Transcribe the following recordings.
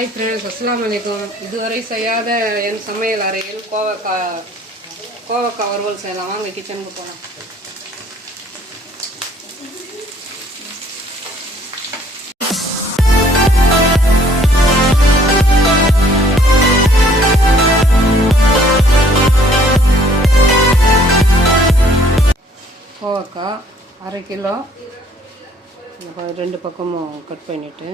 Hi friends அஸ்லாம் அலைக்கும் இதுவரை செய்யாத என் சமையல் அறையில் கோவக்காய் கோவக்காய் வறுவல் செய்யலாம்? வாங்க கிச்சனுக்கு போகலாம் கோவக்காய் அரை கிலோ. ரெண்டு பக்கமும் கட் பண்ணிவிட்டு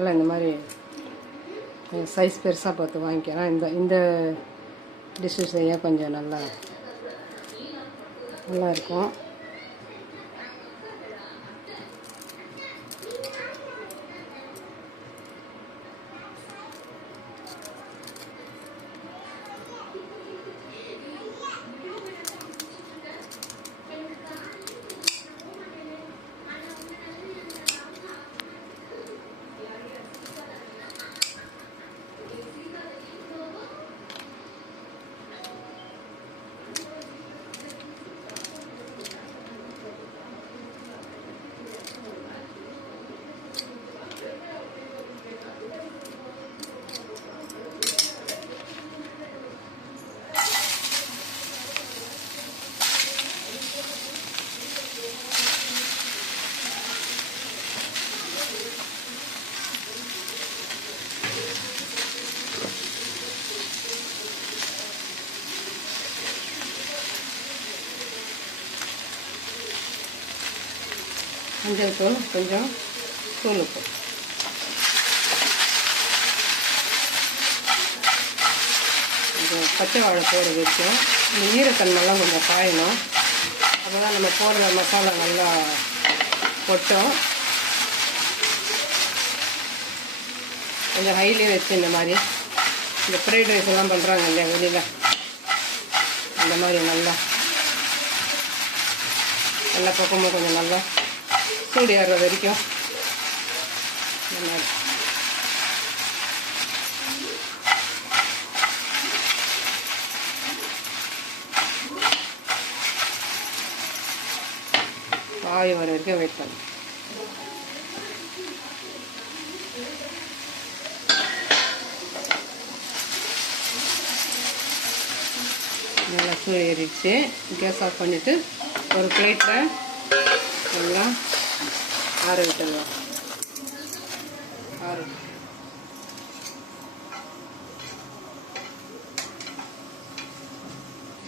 எல்லாம் இந்த மாதிரி சைஸ் பெருசாக பார்த்து வாங்கிக்கிறேன். இந்த இந்த டிஷ்ஷு செய்ய கொஞ்சம் நல்லா நல்லா இருக்கும். மஞ்சள் தூள் கொஞ்சம் தூள் உப்பு கொஞ்சம் பச்சை வாழை போட வச்சோம். இந்த ஈரத்தன்மைலாம் கொஞ்சம் காயணும். அப்போ தான் நம்ம போடுற மசாலா நல்லா கொட்டும். கொஞ்சம் ஹைலேயே வச்சு இந்த மாதிரி. இந்த ஃப்ரைட் ரைஸ் எல்லாம் பண்ணுறாங்க இல்லையா வெளியில்? அந்த மாதிரி நல்லா. எல்லா பக்கமும் கொஞ்சம் நல்லா சூடு ஏறுற வரைக்கும் இந்த காய் வர வரைக்கும் வெயிட் பண்ணு நல்லா சூடு ஏறிடுச்சு கேஸ் ஆஃப் பண்ணிவிட்டு ஒரு பிளேட்டில் நல்லா ஆற விட்டுடலாம் ஆற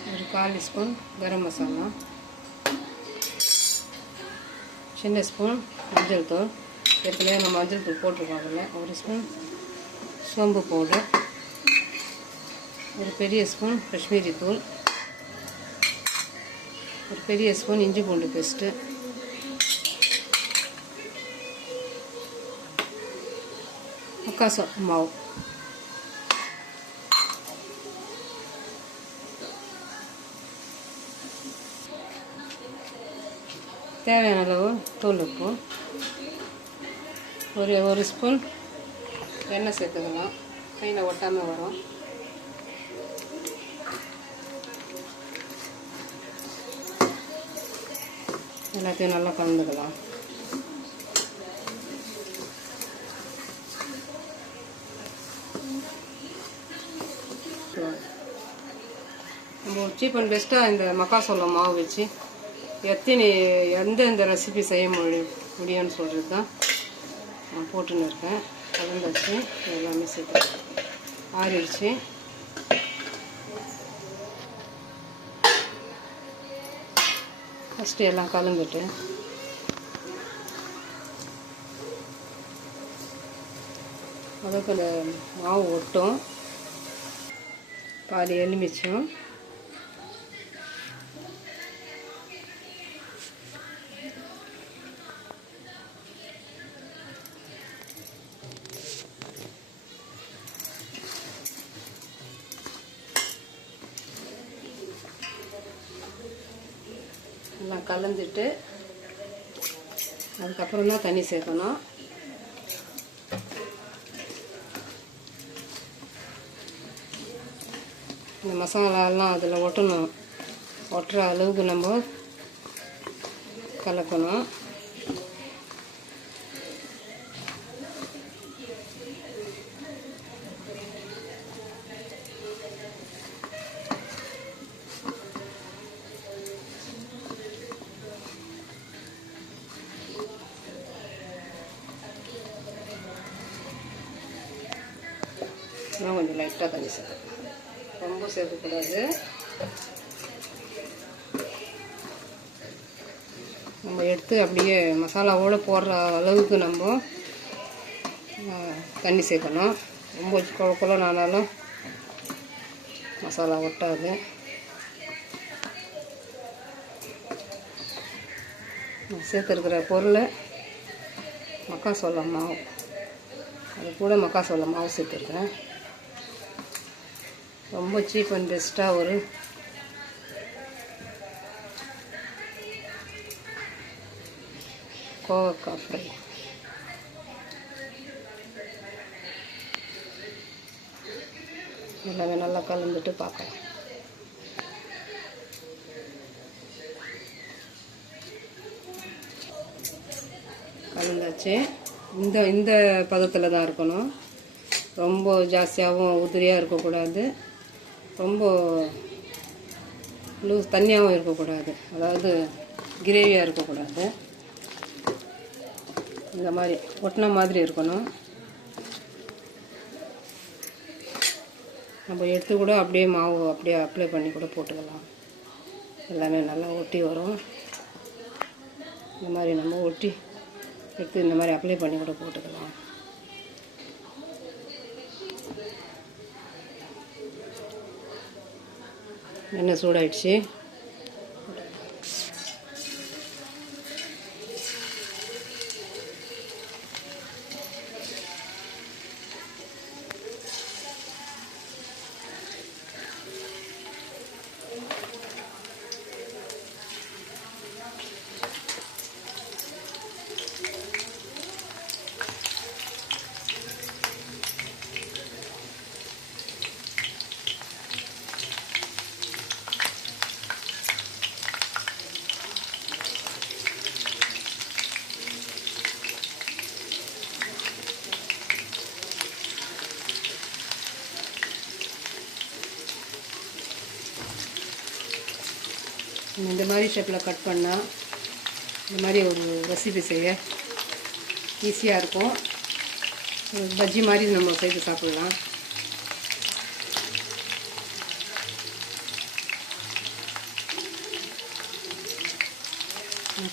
ஒரு கால் ஸ்பூன் கரம் மசாலா சின்ன ஸ்பூன் மஞ்சள் தூள் ஏற்கனவே நம்ம மஞ்சள் தூள் போட்டிருக்கோம் ஒரு ஸ்பூன் சோம்பு பவுடர் ஒரு பெரிய ஸ்பூன் காஷ்மீரி தூள் ஒரு பெரிய ஸ்பூன் இஞ்சி பூண்டு பேஸ்ட்டு முக்காசம் மாவு தேவையான அளவு தூள் உப்பு ஒரு ஒரு ஸ்பூன் எண்ணெய் சேர்த்துக்கலாம். கையில் ஒட்டாமல் வரும். எல்லாத்தையும் நல்லா கலந்துக்கலாம் நம்ம சீப் அண்ட் பெஸ்ட்டாக இந்த மக்காசோளம் மாவு வச்சு எத்தனை எந்தெந்த ரெசிபி செய்ய முடியும் முடியும்னு சொல்கிறது தான் நான் போட்டுன்னு இருக்கேன். கலந்தாச்சு எல்லாமே சேர்த்து ஆறிடுச்சு. ஃபஸ்ட்டு எல்லாம் கலந்துட்டு அதுக்கு மாவு ஒட்டும். பாதி எலுமிச்சும். எல்லாம் கலந்துட்டு அதுக்கப்புறம் தான் தண்ணி சேர்க்கணும். இந்த மசாலாலாம் அதில் ஒட்டணும். ஒட்டுற அளவுக்கு நம்ம கலக்கணும். இன்னும் கொஞ்சம் லைட்டாக தண்ணி சேர்க்கணும் ரொம்ப சேர்க்கக்கூடாது நம்ம எடுத்து அப்படியே மசாலாவோடு போடுற அளவுக்கு நம்ம தண்ணி சேர்க்கணும் ரொம்ப குழ குழன்னு ஆனாலும் மசாலா ஒட்டாது. சேர்த்துருக்கிற பொருளை மக்காசோள மாவு. அது கூட மக்காசோள மாவு சேர்த்துருக்கேன் ரொம்ப சீப் அண்ட் பெஸ்ட்டாக ஒரு கோவக்காய் ஃப்ரை. எல்லாமே நல்லா கலந்துட்டு பார்க்கலாம் கலந்தாச்சு. இந்த இந்த பதத்தில் தான் இருக்கணும். ரொம்ப ஜாஸ்தியாகவும் உதிரியாக இருக்கக்கூடாது. ரொம்ப லூஸ் தண்ணியாகவும் இருக்கக்கூடாது. அதாவது கிரேவியாக இருக்கக்கூடாது. இந்த மாதிரி ஒட்டின மாதிரி இருக்கணும். நம்ம எடுத்து கூட அப்படியே மாவு அப்படியே அப்ளை பண்ணி கூட போட்டுக்கலாம். எல்லாமே நல்லா ஒட்டி வரும். இந்த மாதிரி நம்ம ஒட்டி எடுத்து இந்த மாதிரி அப்ளை பண்ணி கூட போட்டுக்கலாம். எண்ணெய் சூடாயிடுச்சு. இந்த மாதிரி ஷேப்பில் கட் பண்ணால் இந்த மாதிரி ஒரு ரெசிபி செய்ய. ஈஸியாக இருக்கும். பஜ்ஜி மாதிரி நம்ம செய்து சாப்பிட்லாம்.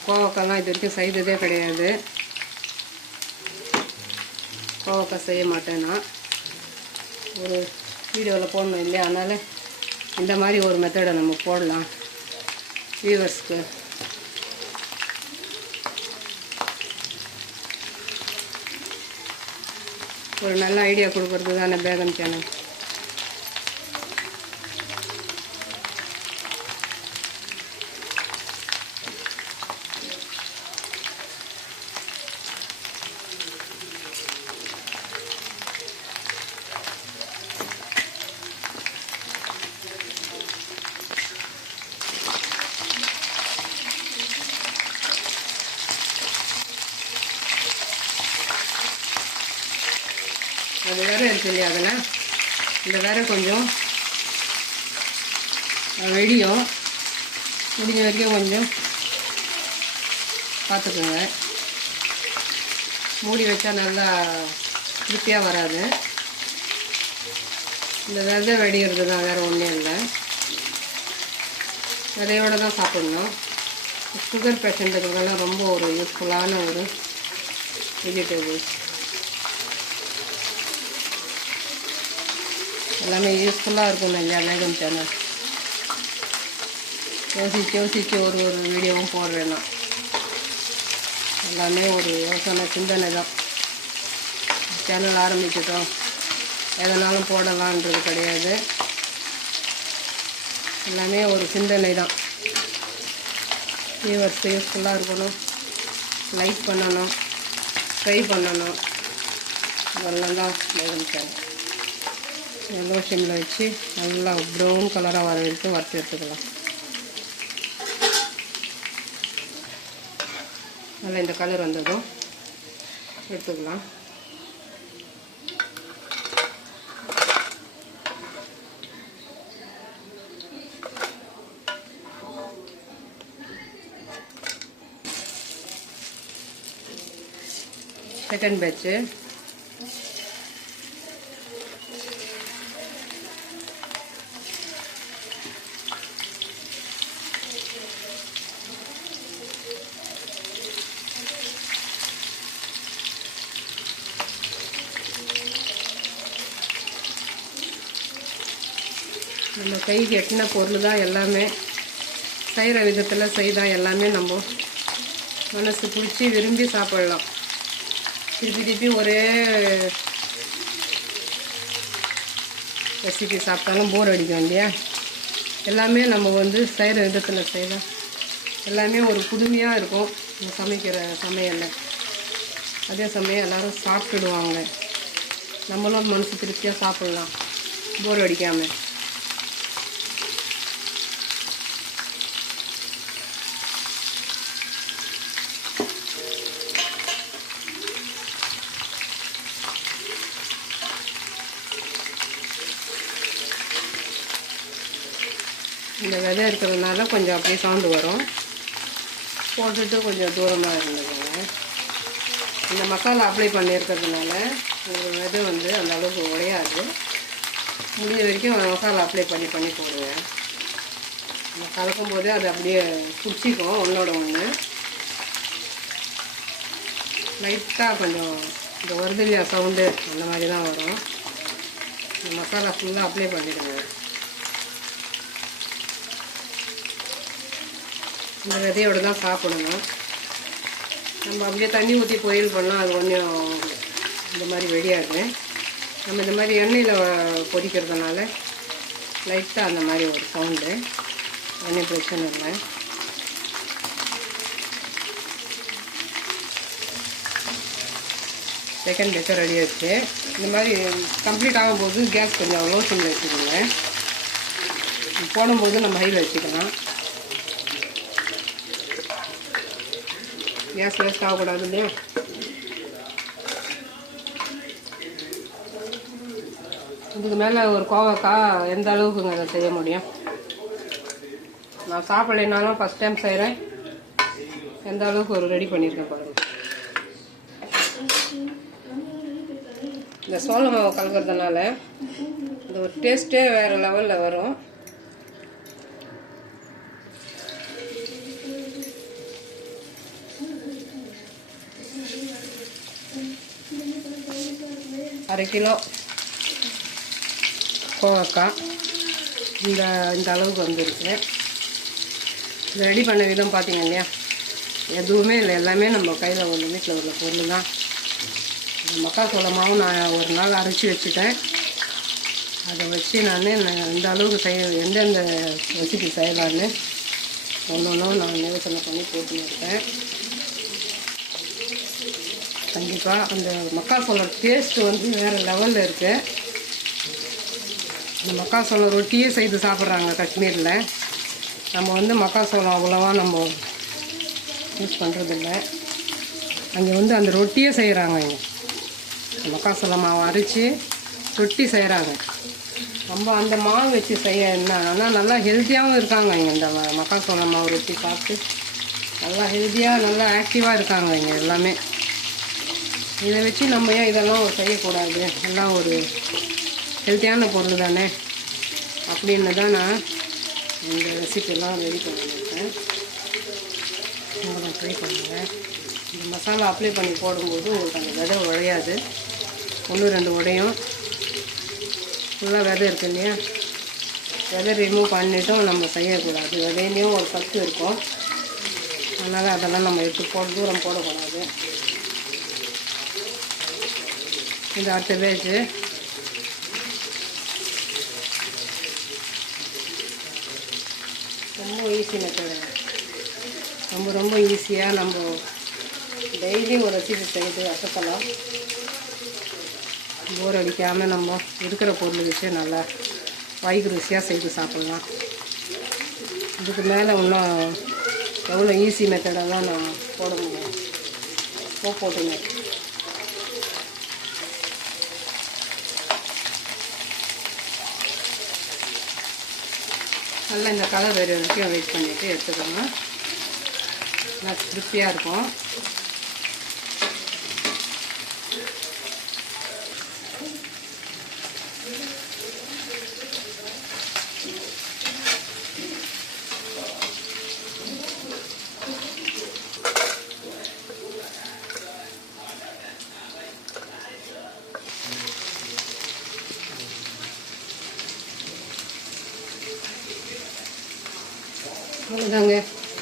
கோவக்காய்லாம் இது வரைக்கும் செய்ததே கிடையாது. கோவக்காய் செய்ய மாட்டேன் நான். ஒரு வீடியோவில் போடணும் இல்லையா? அதனால் இந்த மாதிரி ஒரு மெத்தடை நம்ம போடலாம். வியூவர்ஸ்க்கு ஒரு நல்ல ஐடியா கொடுக்கறது தானே பேகம் சேனல் அது வேற இருக்கு இல்லையா அதில் இந்த வேற கொஞ்சம் வெடியும். முடிஞ்ச வரைக்கும் கொஞ்சம் பார்த்துக்குங்க. மூடி வச்சா நல்லா திருப்தியாக வராது. இந்த விதை வெடிகிறது தான் வேறு ஒன்றும் இல்லை. விதையோட தான் சாப்பிடணும். சுகர் பேஷண்ட்டுக்கெல்லாம் ரொம்ப ஒரு யூஸ்ஃபுல்லான ஒரு வெஜிடபிள்ஸ் எல்லாமே யூஸ்ஃபுல்லாக இருக்கும் இல்லையா மேகம் சேனல் யோசிச்சு யோசிச்சு ஒரு ஒரு வீடியோவும் போடுறேன் நான் எல்லாமே ஒரு யோசனை சிந்தனை தான். சேனல் ஆரம்பிச்சிட்டோம் எதனாலும் போடலான்றது கிடையாது. எல்லாமே ஒரு சிந்தனை தான். வியூவர்ஸ் யூஸ்ஃபுல்லாக இருக்கணும். லைக் பண்ணணும். ட்ரை பண்ணணும். இதெல்லாம் தான் மேகம் சேனல் எல்லோ ஷிம்மில் வச்சு நல்லா ப்ரௌன் கலராக வர வரைக்கும் வறுத்து எடுத்துக்கலாம். நல்லா இந்த கலர் வந்ததும் எடுத்துக்கலாம். செகண்ட் பேட்ச்சு நம்ம கைக்கு எட்டின பொருள் தான் எல்லாமே. செய்கிற விதத்தில் செய்தால் எல்லாமே நம்ம மனசு பிடிச்சி விரும்பி சாப்பிடலாம். திருப்பி திருப்பி ஒரே ரெசிபி சாப்பிட்டாலும் போர் அடிக்கும் இல்லையா? எல்லாமே நம்ம வந்து செய்கிற விதத்தில் செய்யலாம் எல்லாமே ஒரு புதுமையாக இருக்கும். நம்ம சமைக்கிற சமையலில். அதே சமயம் எல்லோரும் சாப்பிட்டுடுவாங்க. நம்மளும் மனசு திருப்தியாக சாப்பிட்லாம். போர் அடிக்காமல் இந்த விதை இருக்கிறதுனால கொஞ்சம் அப்படியே சாந்து வரும். போட்டுட்டு கொஞ்சம் தூரமாக இருந்துக்கோங்க. இந்த மசாலா அப்ளை பண்ணியிருக்கிறதுனால உங்கள் இது வந்து அந்த அளவுக்கு உடையாது. முடிஞ்ச வரைக்கும் மசாலா அப்ளை பண்ணி பண்ணி போடுங்க. நம்ம கலக்கும் போதே அது அப்படியே குடிச்சிக்கும் ஒன்றோட ஒன்று லைட்டாக கொஞ்சம் இந்த வருதலியா சவுண்டு அந்த மாதிரி தான் வரும். இந்த மசாலா ஃபுல்லாக அப்ளை பண்ணிடுங்க. இந்த விதையோடு தான் சாப்பிடணும். நம்ம அப்படியே தண்ணி ஊற்றி பொரியல் பண்ணால் அது கொஞ்சம் இந்த மாதிரி வெடியாது. நம்ம இந்த மாதிரி எண்ணெயில் பொரிக்கிறதுனால லைட்டாக அந்த மாதிரி ஒரு சவுண்டு ஒன்றும் பிரச்சனை இல்லை. செகண்ட் பேட்சை ரெடி ஆச்சு இந்த மாதிரி கம்ப்ளீட் ஆகும்போது கேஸ் கொஞ்சம் லோ சிம்மில் வச்சுக்கோங்க. போடும்போது நம்ம ஹையில் வச்சுக்கலாம். கேஸ் வேஸ்ட் ஆகக்கூடாது இல்லையா இதுக்கு மேலே ஒரு கோவக்காய் எந்த அளவுக்குங்க அதை செய்ய முடியும்? நான் சாப்பிடலைனாலும் ஃபஸ்ட் டைம் செய்கிறேன் எந்த அளவுக்கு ஒரு ரெடி பண்ணியிருக்கேன் பாருங்கள் இந்த சோள மாவு கலக்கிறதுனால இந்த ஒரு டேஸ்ட்டே வேறு லெவலில் வரும். அரை கிலோ கோவக்காய். இந்த இந்த அளவுக்கு வந்துருக்கு. ரெடி பண்ண விதம் பார்த்தீங்க இல்லையா? எதுவுமே இல்லை. எல்லாமே நம்ம கையில் உள்ள வீட்டில் உள்ள பொருள் தான். மக்காசோளமாகவும் மாவு நான் ஒரு நாள் அரைச்சி வச்சுட்டேன். அதை வச்சு நான் இந்த அளவுக்கு செய்ய எந்தெந்த ரெசிபி செய்யலான்னு ஒன்று ஒன்றும் நான் யோசனை பண்ணி போட்டுன்னு இருக்கேன். கண்டிப்பாக அந்த மக்காசோளம் டேஸ்ட் வந்து வேறு லெவலில் இருக்குது இந்த மக்காசோளம் ரொட்டியே செய்து சாப்பிட்றாங்க காஷ்மீரில். நம்ம வந்து மக்காசோளம் அவ்வளோவா நம்ம யூஸ் பண்ணுறதில்ல அங்கே வந்து அந்த ரொட்டியே செய்கிறாங்க இங்கே. மக்காசோளம் மாவு அரைச்சி ரொட்டி செய்கிறாங்க ரொம்ப அந்த மாவு வச்சு செய்ய என்ன? ஆனால் நல்லா ஹெல்த்தியாகவும் இருக்காங்க இங்கே இந்த ம- மக்காசோளம் மாவு ரொட்டி சாப்பிட்டு நல்லா ஹெல்த்தியாக நல்லா ஆக்டிவாக இருக்காங்க இங்கே எல்லாமே. இதை வச்சு நம்ம ஏன் இதெல்லாம் செய்யக்கூடாது? எல்லாம் ஒரு ஹெல்த்தியான பொருள் தானே? அப்படின்னு தான் நான் இந்த ரெசிபிலாம் ரெடி பண்ணியிருக்கேன். உங்களை ட்ரை பண்ணுங்கள் இந்த மசாலா அப்ளை பண்ணி போடும்போது உங்களுக்கு அந்த விதை உழையாது. ஒன்று ரெண்டு உடையும். ஃபுல்லாக விதை இருக்கு இல்லையா? விதை ரிமூவ் பண்ணிட்டும் நம்ம செய்யக்கூடாது. விதையிலையும் ஒரு சத்து இருக்கும். அதனால் அதெல்லாம் நம்ம எடுத்து போட தூரம் போடக்கூடாது. இது அடுத்த பேஜு. ரொம்ப ஈஸி மெத்தடு ரொம்ப ரொம்ப ஈஸியாக நம்ம டெய்லி ஒரு ரெசிபி செய்து அசத்தலாம் போர் அடிக்காமல் நம்ம இருக்கிற பொருள் வச்சு நல்லா வாய்க்கு ருசியாக செய்து சாப்பிட்லாம். இதுக்கு மேலே இன்னும் எவ்வளோ ஈஸி மெத்தடெல்லாம் நான் போட முடியும். போட்டுங்க. நல்லா இந்த கலர் வேறு வரைக்கும் வெயிட் பண்ணிவிட்டு எடுத்துக்கணும் நல்லா திருப்தியாக இருக்கும். அவ்வளோதாங்க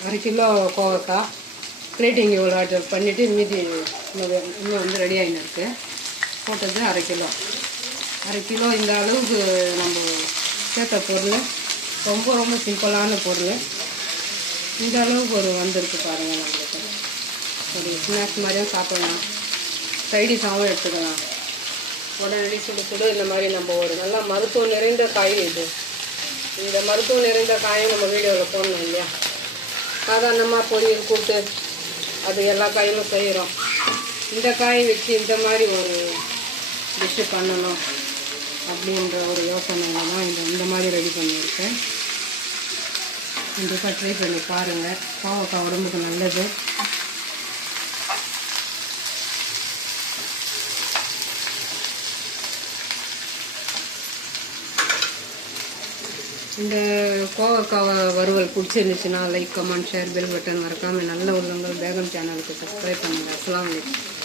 அரை கிலோ கோவக்காய். பிளேட்டிங் இவ்வளோ ஆர்டர் பண்ணிவிட்டு மீதி இன்னும் வந்து ரெடி ஆகின்னு போட்டது அரை கிலோ. அரை கிலோ இந்த அளவுக்கு நம்ம சேர்த்த பொருள். ரொம்ப ரொம்ப சிம்பிளான பொருள். இந்த அளவுக்கு ஒரு வந்திருக்கு பாருங்கள் நம்மளுக்கு. ஒரு ஸ்நாக்ஸ் மாதிரியும் சாப்பிடலாம். சைடிஷாகவும் எடுத்துக்கலாம். உடனடி சுடு சுடு இந்த மாதிரி நம்ம ஒரு நல்லா மருத்துவம் நிறைந்த காய் இது. இந்த மருத்துவம் நிறைந்த காயும் நம்ம வீடியோவில் போடணும் இல்லையா? சாதாரணமாக பொரியல் கூட்டு அது எல்லா காயும் செய்கிறோம் இந்த காய் வச்சு இந்த மாதிரி ஒரு டிஷ்ஷு பண்ணணும் அப்படின்ற ஒரு யோசனையில தான் இந்த இந்த மாதிரி ரெடி பண்ணியிருக்கேன். கண்டிப்பாக ட்ரை பண்ணி பாருங்கள் பாவக்காய் உடம்புக்கு நல்லது. இந்த கோவக்காவை வறுவல் பிடிச்சிருந்துச்சுன்னா like comment share bell button மறக்காமல் நல்ல உள்ளவங்கள் பேகம் சேனலுக்கு சப்ஸ்கிரைப் பண்ணுங்கள் அஸ்லாம் வலைக்கம்